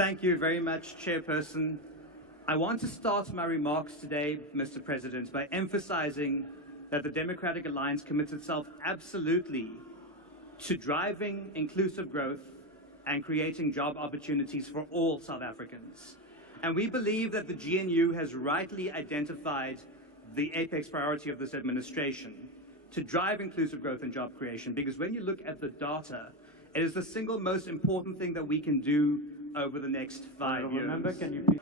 Thank you very much, Chairperson. I want to start my remarks today, Mr. President, by emphasizing that the Democratic Alliance commits itself absolutely to driving inclusive growth and creating job opportunities for all South Africans. And we believe that the GNU has rightly identified the apex priority of this administration to drive inclusive growth and job creation, because when you look at the data, it is the single most important thing that we can do over the next 5 years. Member, can you please...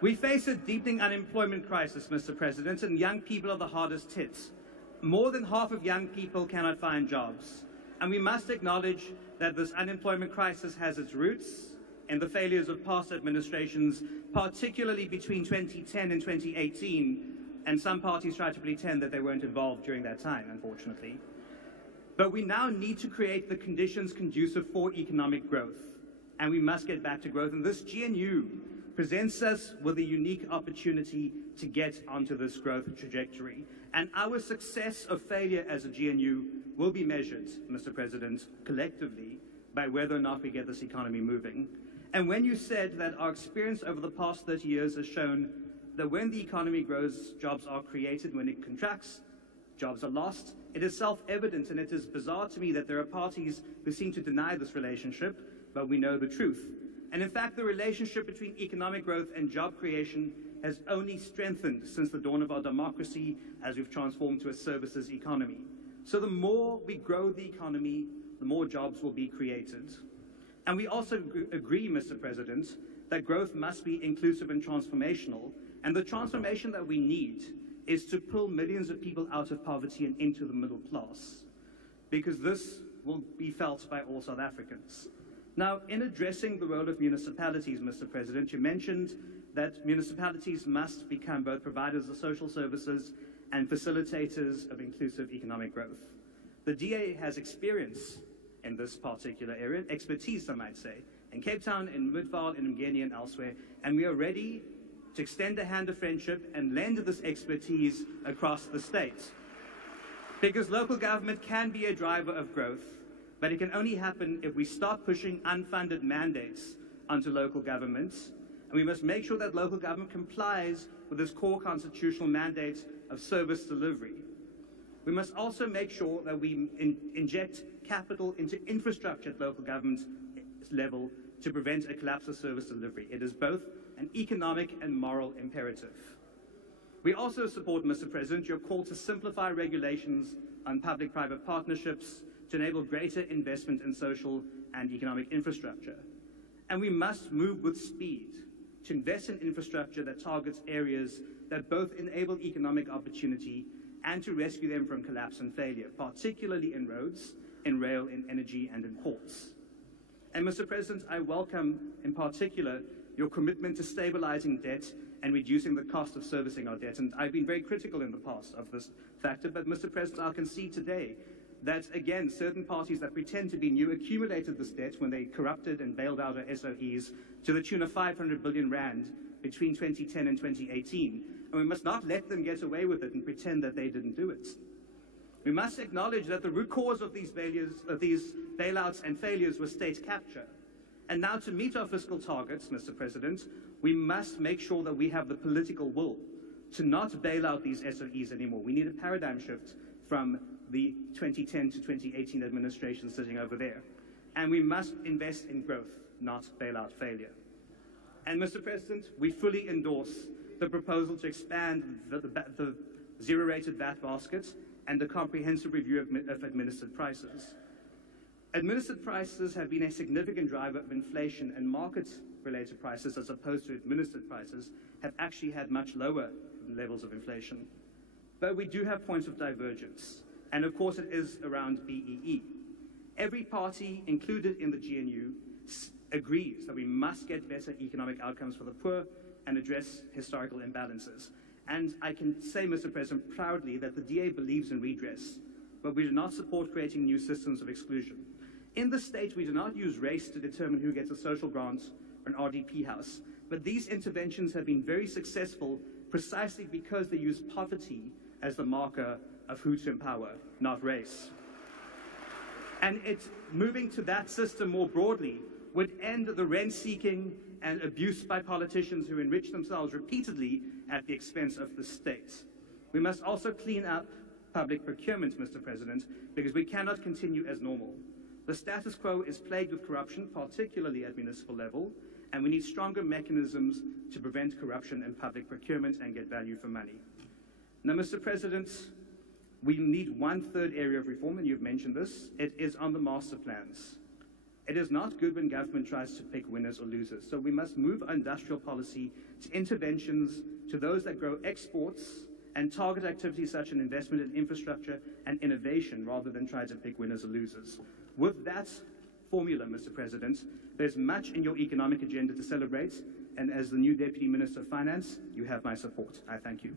We face a deepening unemployment crisis, Mr. President, and young people are the hardest hit. More than half of young people cannot find jobs. And we must acknowledge that this unemployment crisis has its roots in the failures of past administrations, particularly between 2010 and 2018, and some parties try to pretend that they weren't involved during that time, unfortunately. But we now need to create the conditions conducive for economic growth, and we must get back to growth. And this GNU presents us with a unique opportunity to get onto this growth trajectory. And our success or failure as a GNU will be measured, Mr. President, collectively by whether or not we get this economy moving. And when you said that our experience over the past 30 years has shown that when the economy grows, jobs are created. When it contracts, jobs are lost. It is self-evident, and it is bizarre to me that there are parties who seem to deny this relationship, but we know the truth. And in fact, the relationship between economic growth and job creation has only strengthened since the dawn of our democracy as we've transformed to a services economy. So the more we grow the economy, the more jobs will be created. And we also agree, Mr. President, that growth must be inclusive and transformational. And the transformation that we need is to pull millions of people out of poverty and into the middle class, because this will be felt by all South Africans. Now, in addressing the role of municipalities, Mr. President, you mentioned that municipalities must become both providers of social services and facilitators of inclusive economic growth. The DA has experience in this particular area, expertise, I might say, in Cape Town, in Midvaal, in Mgeni, and elsewhere, and we are ready to extend a hand of friendship and lend this expertise across the state. Because local government can be a driver of growth, but it can only happen if we start pushing unfunded mandates onto local governments, and we must make sure that local government complies with this core constitutional mandate of service delivery. We must also make sure that we inject capital into infrastructure at local government level to prevent a collapse of service delivery. It is both an economic and moral imperative. We also support, Mr. President, your call to simplify regulations on public-private partnerships to enable greater investment in social and economic infrastructure. And we must move with speed to invest in infrastructure that targets areas that both enable economic opportunity and to rescue them from collapse and failure, particularly in roads, in rail, in energy, and in ports. And Mr. President, I welcome in particular your commitment to stabilizing debt and reducing the cost of servicing our debt. And I've been very critical in the past of this factor, but Mr. President, I'll concede today that, again, certain parties that pretend to be new accumulated this debt when they corrupted and bailed out our SOEs to the tune of 500 billion rand between 2010 and 2018. And we must not let them get away with it and pretend that they didn't do it. We must acknowledge that the root cause of these bailouts and failures was state capture. And now, to meet our fiscal targets, Mr. President, we must make sure that we have the political will to not bail out these SOEs anymore. We need a paradigm shift from the 2010 to 2018 administration sitting over there. And we must invest in growth, not bail out failure. And, Mr. President, we fully endorse the proposal to expand the zero-rated VAT basket and the comprehensive review of administered prices. Administered prices have been a significant driver of inflation, and market-related prices, as opposed to administered prices, have actually had much lower levels of inflation. But we do have points of divergence, and of course it is around BEE. Every party included in the GNU agrees that we must get better economic outcomes for the poor and address historical imbalances. And I can say, Mr. President, proudly that the DA believes in redress, but we do not support creating new systems of exclusion. In the state, we do not use race to determine who gets a social grant or an RDP house, but these interventions have been very successful precisely because they use poverty as the marker of who to empower, not race. And it's moving to that system more broadly would end the rent-seeking and abuse by politicians who enrich themselves repeatedly at the expense of the state. We must also clean up public procurement, Mr. President, because we cannot continue as normal. The status quo is plagued with corruption, particularly at municipal level, and we need stronger mechanisms to prevent corruption in public procurement and get value for money. Now, Mr. President, we need one third area of reform, and you've mentioned this. It is on the master plans. It is not good when government tries to pick winners or losers. So we must move our industrial policy to interventions to those that grow exports and target activities such as investment in infrastructure and innovation rather than try to pick winners or losers. With that formula, Mr. President, there's much in your economic agenda to celebrate, and as the new Deputy Minister of Finance, you have my support. I thank you.